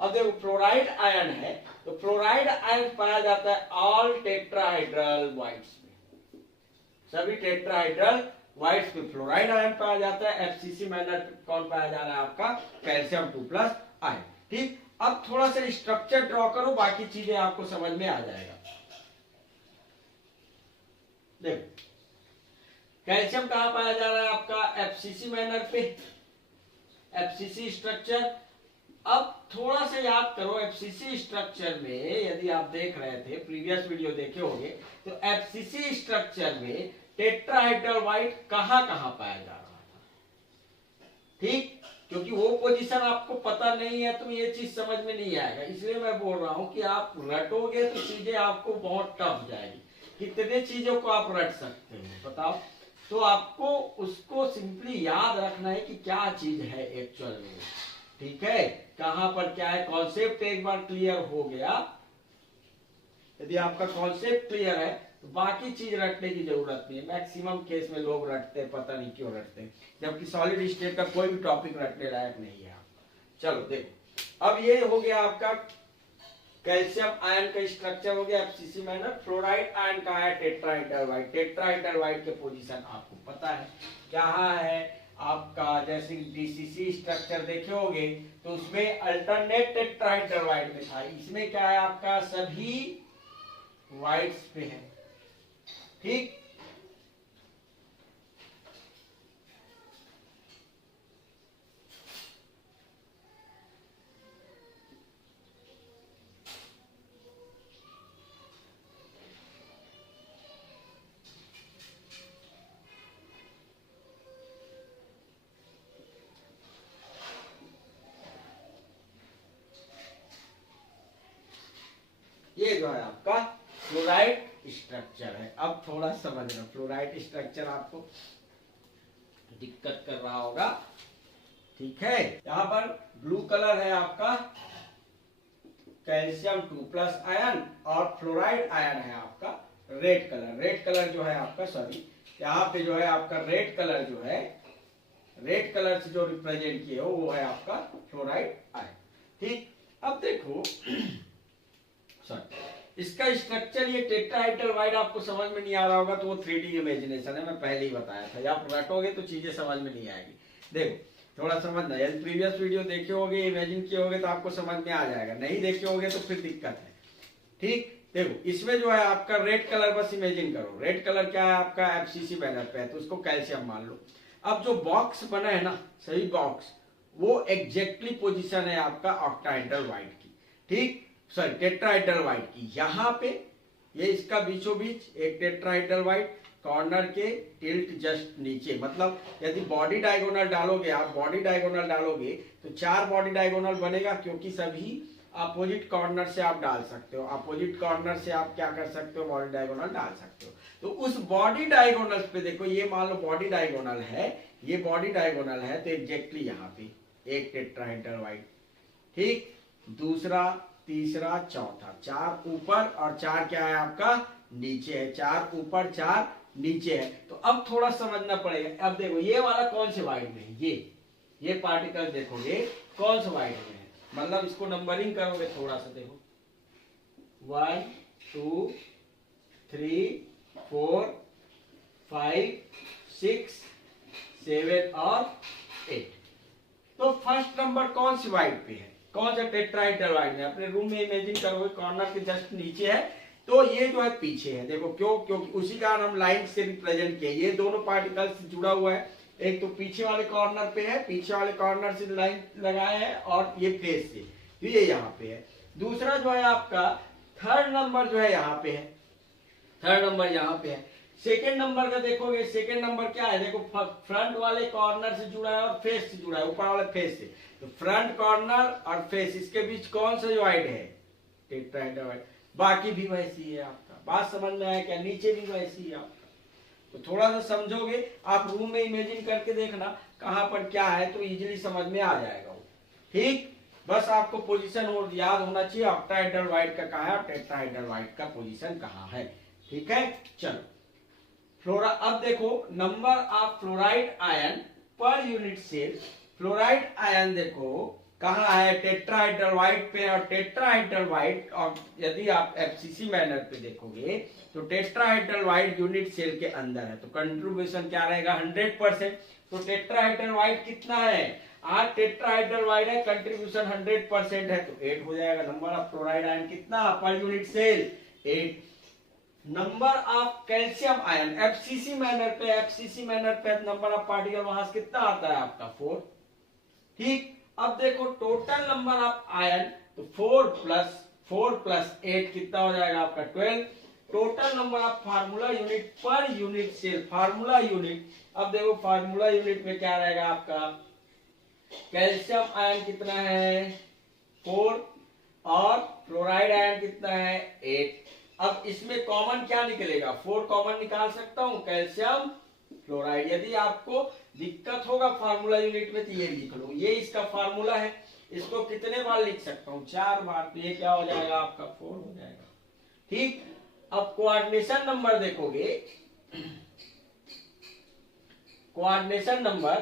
अब देखो फ्लोराइड आयन है, तो फ्लोराइड आयन पाया जाता है ऑल टेट्राहेड्रल वाइट्स में, सभी टेट्राहेड्रल वाइट्स में फ्लोराइड आयन पाया जाता है। एफसीसी मैनर कौन पाया जा रहा है आपका? Calcium 2+ ion. ठीक, अब थोड़ा सा स्ट्रक्चर ड्रॉ करो, बाकी चीजें आपको समझ में आ जाएगा। देखो कैल्शियम कहां पाया जा रहा है आपका? एफसीसी मैनर पे, एफसीसी स्ट्रक्चर। अब थोड़ा सा याद करो, एफसीसी स्ट्रक्चर में यदि आप देख रहे थे, प्रीवियस वीडियो देखे होंगे, तो एफसीसी स्ट्रक्चर में टेट्राहेड्रल वाइट कहां कहां पाया जा रहा था? ठीक, क्योंकि वो पोजीशन आपको पता नहीं है तो ये चीज समझ में नहीं आएगा। इसलिए मैं बोल रहा हूं कि आप रटोगे तो चीजें आपको बहुत टफ जाएगी। कितने चीजों को आप रट सकते हो बताओ? तो आपको उसको सिंपली याद रखना है कि क्या चीज है एक्चुअल में। ठीक है, कहां पर क्या है, कॉन्सेप्ट एक बार क्लियर हो गया, यदि आपका कॉन्सेप्ट क्लियर है तो बाकी चीज रटने की जरूरत नहीं है। मैक्सिमम केस में लोग रटते हैं, पता नहीं क्यों रटते हैं, जबकि सॉलिड स्टेट का कोई भी टॉपिक रटने लायक नहीं है आपका। चलो देखो, अब ये हो गया आपका कैल्शियम आयन का स्ट्रक्चर हो गया एफसीसी मैनर। फ्लोराइड आयन का है टेट्राहेड्रल। टेट्राहेड्रल के पोजीशन आपको पता है क्या है आपका, जैसे डीसीसी स्ट्रक्चर देखे होगे तो उसमें अल्टरनेट टेट्राहेड्रल में था, इसमें क्या है आपका सभी वाइट्स पे है, ठीक। ये जो है आपका फ्लोराइड स्ट्रक्चर है। अब थोड़ा समझना, फ्लोराइड स्ट्रक्चर आपको दिक्कत कर रहा होगा, ठीक है। यहाँ पर ब्लू कलर है आपका कैल्शियम 2+ आयन और फ्लोराइड आयन है आपका रेड कलर। रेड कलर जो है आपका, सॉरी, यहाँ पे जो है आपका रेड कलर जो है, रेड कलर से जो रिप्रेजेंट किए हो वो है आपका फ्लोराइड आयन, ठीक। अब देखो इसका स्ट्रक्चर, ये टेट्राहेड्रल आपको समझ में नहीं आ रहा होगा तो वो 3D इमेजिनेशन है, मैं पहले ही बताया था। आप रटोगे तो चीजें समझ में नहीं आएगी। देखो थोड़ा समझना, यदि प्रीवियस वीडियो देखे होगे, इमेजिन किए होगे तो आपको समझ में आ जाएगा, नहीं देखे होगे तो फिर दिक्कत है, ठीक। देखो इसमें जो है आपका रेड कलर, बस इमेजिन करो रेड कलर क्या है आपका एफसीसी बैनर पे है, तो उसको कैल्शियम मान लो। अब जो बॉक्स बना है ना, सही बॉक्स, वो एग्जैक्टली पोजीशन है आपका ऑक्टाहेड्रल वाइट की, ठीक, सॉरी टेट्राहेड्रल वाइट की। यहाँ पे ये इसका बीचों बीच एक टेट्राहेड्रल वाइट, कॉर्नर के टिल्ट जस्ट नीचे, मतलब यदि बॉडी डायगोनल डालोगे आप, बॉडी डायगोनल डालोगे तो 4 बॉडी डायगोनल बनेगा, क्योंकि सभी अपोजिट कॉर्नर से आप डाल सकते हो। अपोजिट कॉर्नर से आप क्या कर सकते हो, बॉडी डायगोनल डाल सकते हो। तो उस बॉडी डायगोनल पे देखो, ये मान लो बॉडी डायगोनल है, ये बॉडी डायगोनल है, तो एग्जैक्टली यहाँ पे एक टेट्राहेड्रल वाइट, ठीक, दूसरा, तीसरा, चौथा, 4 ऊपर और 4 क्या है आपका नीचे है, 4 ऊपर 4 नीचे है। तो अब थोड़ा समझना पड़ेगा। अब देखो ये वाला कौन से वाइड में है, ये पार्टिकल देखोगे कौन से वाइड में है, मतलब इसको नंबरिंग करोगे थोड़ा सा, देखो 1 2 3 4 5 6 7 और 8। तो फर्स्ट नंबर कौन सी वाइड पे है, कौन सा टेट्राहेड्रल वाइड में, अपने रूम में इमेजिन करोगे कॉर्नर के जस्ट नीचे है, तो ये जो है पीछे है। देखो क्यों, क्योंकि उसी कारण हम लाइन से रिप्रेजेंट किए, ये दोनों पार्टिकल से जुड़ा हुआ है, एक तो पीछे वाले कॉर्नर पे है, पीछे वाले कॉर्नर से लाइन लगाया है, और ये फेस से, तो ये यहाँ पे है। दूसरा जो है आपका थर्ड नंबर जो है यहाँ पे है, थर्ड नंबर यहाँ पे है। सेकेंड नंबर का देखोगे, सेकेंड नंबर क्या है, देखो फ्रंट वाले कॉर्नर से जुड़ा है और फेस से जुड़ा है, ऊपर वाले फेस से, तो फ्रंट कॉर्नर और फेस, इसके बीच कौन सा वाइड है, टेट्राहेड्रल वाइड। बाकी भी वैसी है आपका, बात समझ में आया क्या, नीचे भी वैसी है आपका। तो थोड़ा सा समझोगे आप, रूम में इमेजिन करके देखना कहां पर क्या है, तो इजीली समझ में आ जाएगा वो, ठीक। बस आपको पोजीशन और याद होना चाहिए, ऑक्टाहेड्रल वाइड का कहाँ है और टेट्राहेड्रल वाइड का पोजीशन कहाँ है, ठीक है। चलो फ्लोरा, अब देखो number of fluoride ion per unit cell. Fluoride ion देखो कहाँ है, टेट्राहेड्रल वाइड पे, और टेट्राहेड्रल वाइड, और यदि आप एफसीसी मैनर पे देखोगे तो टेट्राहेड्रल वाइड यूनिट सेल के अंदर है, तो कंट्रीब्यूशन क्या रहेगा 100%। तो टेट्राहेड्रल वाइड कितना है, 8 टेट्राहेड्रल वाइड है, कंट्रीब्यूशन 100% है, तो 8 हो जाएगा। नंबर ऑफ फ्लोराइड आयन कितना per unit cell, 8। Number of calcium ion FCC manner पे, एफसीसी मैनर पे नंबर ऑफ पार्टिकल वहां से कितना आता है आपका 4, ठीक। अब देखो टोटल नंबर ऑफ आयन, तो 4 प्लस 8 कितना हो जाएगा आपका 12। Total number of formula unit per unit cell, formula unit, अब देखो फार्मूला यूनिट में क्या रहेगा आपका, कैल्शियम आयन कितना है 4 और फ्लोराइड आयन कितना है 8। अब इसमें कॉमन क्या निकलेगा, 4 कॉमन निकाल सकता हूं, कैल्शियम फ्लोराइड। यदि आपको दिक्कत होगा फार्मूला यूनिट में तो ये लिख लो, ये इसका फार्मूला है, इसको कितने बार लिख सकता हूं, 4 बार, तो ये क्या हो जाएगा आपका 4 हो जाएगा, ठीक। अब कोऑर्डिनेशन नंबर देखोगे, कोऑर्डिनेशन नंबर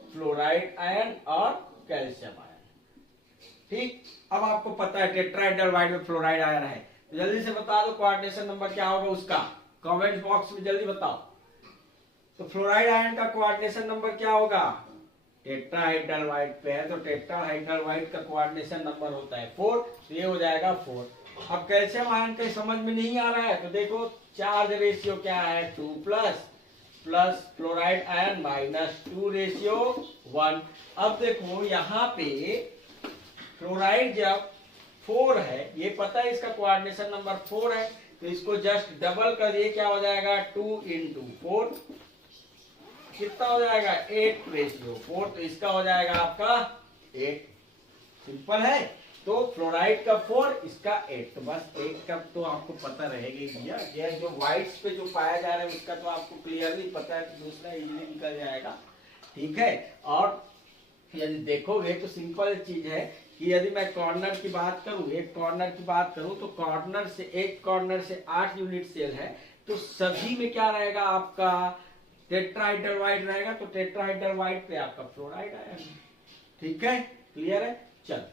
फ्लोराइड आयन और कैल्शियम आयन। ठीक, अब आपको पता है टेट्राहेड्रल वाइड में फ्लोराइड आयन है, तो जल्दी से बता दो कोऑर्डिनेशन नंबर क्या होगा उसका, कमेंट बॉक्स में जल्दी बताओ। तो फ्लोराइड आयन का कोऑर्डिनेशन नंबर क्या होगा, टेट्राहेड्रल वाइड पे है तो टेट्राहेड्रल वाइड का कोऑर्डिनेशन नंबर होता है 4, तो ये हो जाएगा 4। अब कैल्शियम आयन के समझ में नहीं आ रहा है तो देखो चार्ज रेशियो क्या है 2 प्लस फ्लोराइड आयन -2 रेशियो 1। अब देखो यहाँ पे फ्लोराइड जब 4 है, ये पता है इसका कोऑर्डिनेशन नंबर 4 है, तो इसको जस्ट डबल कर दिए, क्या हो जाएगा 2 × 4, कितना हो जाएगा 8 रेशियो 4, तो इसका हो जाएगा आपका 8। सिंपल है, तो फ्लोराइड का 4, इसका 8, तो बस 8 का तो आपको पता रहेगा भैया। ये जो व्हाइट्स पे जो पाया जा रहा है उसका तो आपको क्लियरली पता है, तो दूसरा इजीली निकल जाएगा। ठीक है, और यदि देखोगे तो सिंपल चीज है कि यदि मैं कॉर्नर की बात करूं, एक कॉर्नर की बात करूं, तो कॉर्नर से एक कॉर्नर से 8 यूनिट सेल है, तो सभी में क्या रहेगा आपका टेट्राहेड्रल वाइड रहेगा, तो टेट्राहेड्रल वाइड पे आपका फ्लोराइड आया। ठीक है, क्लियर है। चल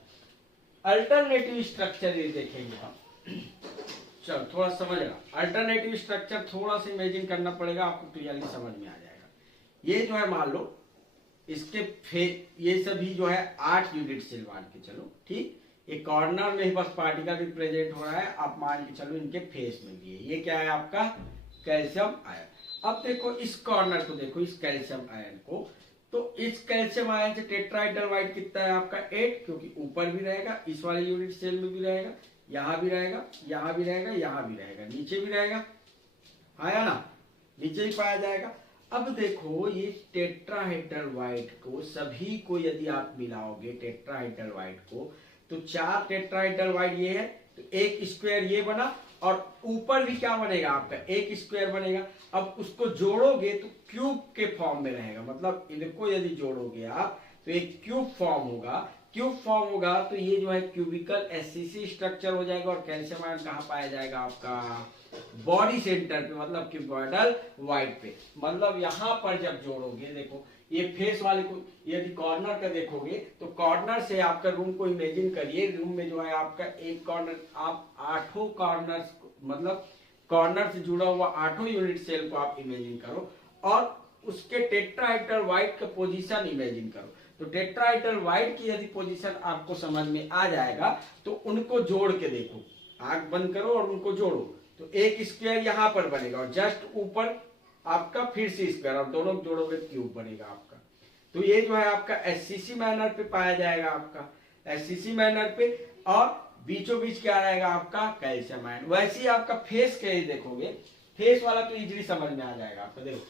अल्टरनेटिव स्ट्रक्चर ये देखेंगे हम। चल थोड़ा समझना, अल्टरनेटिव स्ट्रक्चर थोड़ा सा इमेजिन करना पड़ेगा, आपको क्लियरली समझ में आ जाएगा। ये जो है मान लो इसके ये सभी जो है 8 यूनिट सेल मान के चलो, ठीक, ये कॉर्नर में ही बस पार्टिकल रिप्रेजेंट हो रहा है, आप मान के चलो इनके फेस में भी है। ये क्या है आपका कैल्शियम आयन। अब देखो इस कॉर्नर को देखो, इस कैल्शियम आयन को, तो इस कैल्शियम आयन से टेट्राहेड्रल वाइड कितना है आपका 8, क्योंकि ऊपर भी रहेगा, इस वाले यूनिट सेल में भी रहेगा, यहाँ भी रहेगा, यहाँ भी रहेगा, यहाँ भी रहेगा, नीचे भी रहेगा, आया ना, नीचे ही पाया जाएगा। अब देखो ये टेट्राहेड्रल वाइड को सभी को यदि आप मिलाओगे टेट्राहेड्रल वाइड को, तो 4 टेट्राहेड्रल वाइड ये है, तो एक स्क्वायर ये बना, और ऊपर भी क्या बनेगा आपका एक स्क्वायर बनेगा। अब उसको जोड़ोगे तो क्यूब के फॉर्म में रहेगा, मतलब इनको यदि जोड़ोगे आप तो एक क्यूब फॉर्म होगा, क्यूब फॉर्म होगा तो ये जो है क्यूबिकल एससीसी स्ट्रक्चर हो जाएगा। और कैल्शियम आयन कहाँ पाया जाएगा आपका बॉडी सेंटर पे, मतलब क्यूबॉइडल वाइड पे, मतलब यहाँ पर जब जोड़ोगे, देखो ये फेस वाले को यदि कॉर्नर का देखोगे तो कॉर्नर से आपका रूम को इमेजिन करिए, रूम में जो है आपका एक कॉर्नर, आप 8 कॉर्नर, मतलब कॉर्नर से जुड़ा हुआ 8 यूनिट सेल को आप इमेजिन करो, और उसके टेट्राहेड्रल वाइड का पोजीशन इमेजिन करो। तो टेट्राहेड्रल वाइड की यदि पोजीशन आपको समझ में आ जाएगा तो उनको जोड़ के देखो, आंख बंद करो और उनको जोड़ो, तो एक स्क्वायर यहाँ पर बनेगा और जस्ट ऊपर आपका फिर से स्क्वायर, और दोनों जोड़ोगे क्यूब बनेगा आपका। तो ये जो है आपका एससीसी मैनर पे पाया जाएगा, आपका एससीसी मैनर पे, और बीचों बीच क्या रहेगा आपका कैल्शियम आयन। वैसे ही आपका फेस के देखोगे, फेस वाला तो इजीली समझ में आ जाएगा आपको। देखो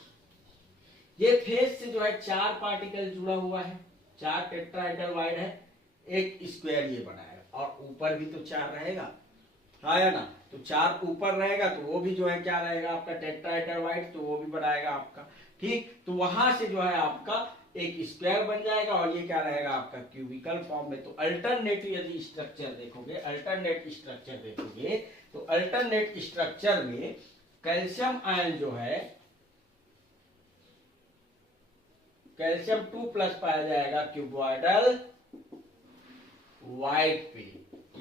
ये फेस से जो है 4 पार्टिकल जुड़ा हुआ है, 4 टेट्राहेड्रल वाइड है, एक स्क्वायर ये बनाएगा, और ऊपर भी तो 4 रहेगा, है ना, तो 4 ऊपर रहेगा तो वो भी जो है क्या रहेगा आपका टेट्राहेड्रल वाइड, तो वो भी बनाएगा आपका। ठीक, तो वहां से जो है आपका एक स्क्वायर बन जाएगा, और ये क्या रहेगा आपका क्यूबिकल फॉर्म में। तो अल्टरनेटिव यदि स्ट्रक्चर देखोगे, अल्टरनेट स्ट्रक्चर देखोगे, तो अल्टरनेट स्ट्रक्चर में कैल्शियम आयन जो है कैल्शियम 2+ पाया जाएगा क्यूबॉइडल वाइड पे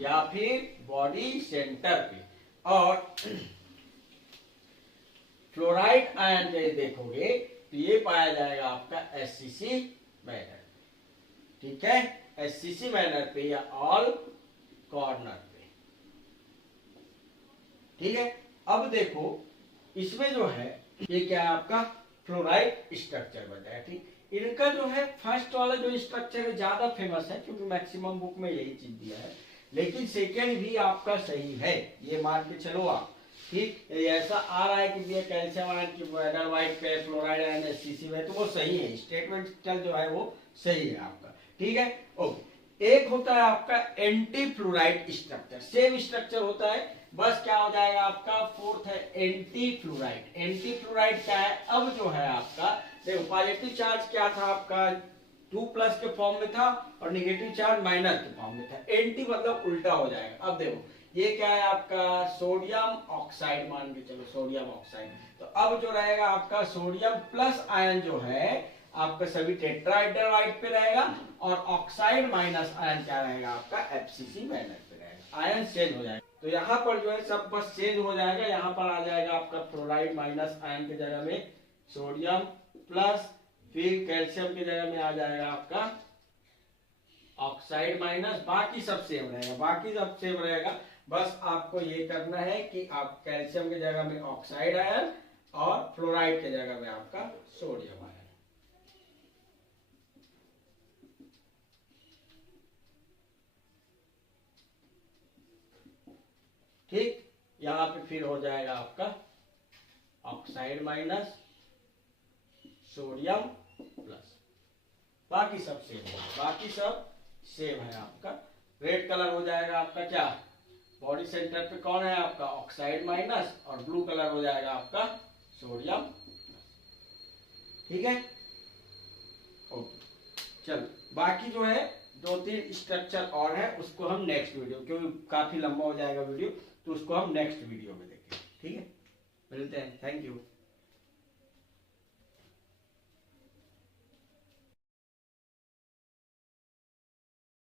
या फिर बॉडी सेंटर पे, और फ्लोराइड आयन देखोगे तो ये पाया जाएगा आपका एससीसी मैनर। ठीक है, एससीसी मैनर पे या ऑल कॉर्नर पे। ठीक है, अब देखो इसमें जो है ये क्या है आपका फ्लोराइड स्ट्रक्चर बन जाएगा। ठीक, इनका जो है फर्स्ट वाला जो स्ट्रक्चर है ज्यादा फेमस है, क्योंकि मैक्सिमम बुक में यही चीज दिया है, लेकिन सेकेंड भी आपका सही है, ये मान के चलो आप। ठीक, ऐसा आ रहा है कि ये कैल्शियम आयन क्यूबॉइडल वाइड पे, फ्लोराइड आयन एससीसी में, तो वो सही है, स्टेटमेंट चल जो है वो सही है आपका। ठीक है, ओके। एक होता है आपका anti fluoride structure, same structure होता है, बस क्या हो जाएगा आपका फोर्थ है एंटी फ्लोराइड। एंटी फ्लोराइड क्या है, अब जो है आपका देखो पॉजिटिव चार्ज क्या था आपका 2+ के फॉर्म में था, और नेगेटिव चार्ज माइनस के फॉर्म में था, एंटी मतलब उल्टा हो जाएगा। अब देखो ये क्या है आपका सोडियम ऑक्साइड, मान के चलो सोडियम ऑक्साइड। तो अब जो रहेगा आपका सोडियम प्लस आयन जो है आपका सभी टेट्राहाइड्राइड पे रहेगा, और ऑक्साइड माइनस आयन क्या रहेगा आपका FCC बैनर पे रहेगा। आयन चेंज हो जाएगा, तो यहाँ पर जो है सब बस चेंज हो जाएगा। यहाँ पर आ जाएगा आपका फ्लोराइड माइनस आयन की जगह में सोडियम प्लस, फिर कैल्शियम की जगह में आ जाएगा आपका ऑक्साइड माइनस, बाकी सब सेम रहेगा, बाकी सब सेम रहेगा। बस आपको ये करना है कि आप कैल्शियम की जगह में ऑक्साइड आयन और फ्लोराइड की जगह में आपका सोडियम आयन। ठीक, यहां पे फिर हो जाएगा आपका ऑक्साइड माइनस सोडियम प्लस, बाकी सब सेम है, बाकी सब सेम है। आपका रेड कलर हो जाएगा आपका क्या, बॉडी सेंटर पे कौन है आपका ऑक्साइड माइनस, और ब्लू कलर हो जाएगा आपका सोडियम। ठीक है, ओके। चलो बाकी जो है 2-3 स्ट्रक्चर और है, उसको हम नेक्स्ट वीडियो, क्योंकि काफी लंबा हो जाएगा वीडियो, तो उसको हम नेक्स्ट वीडियो में देखेंगे। ठीक है, मिलते हैं, थैंक यू।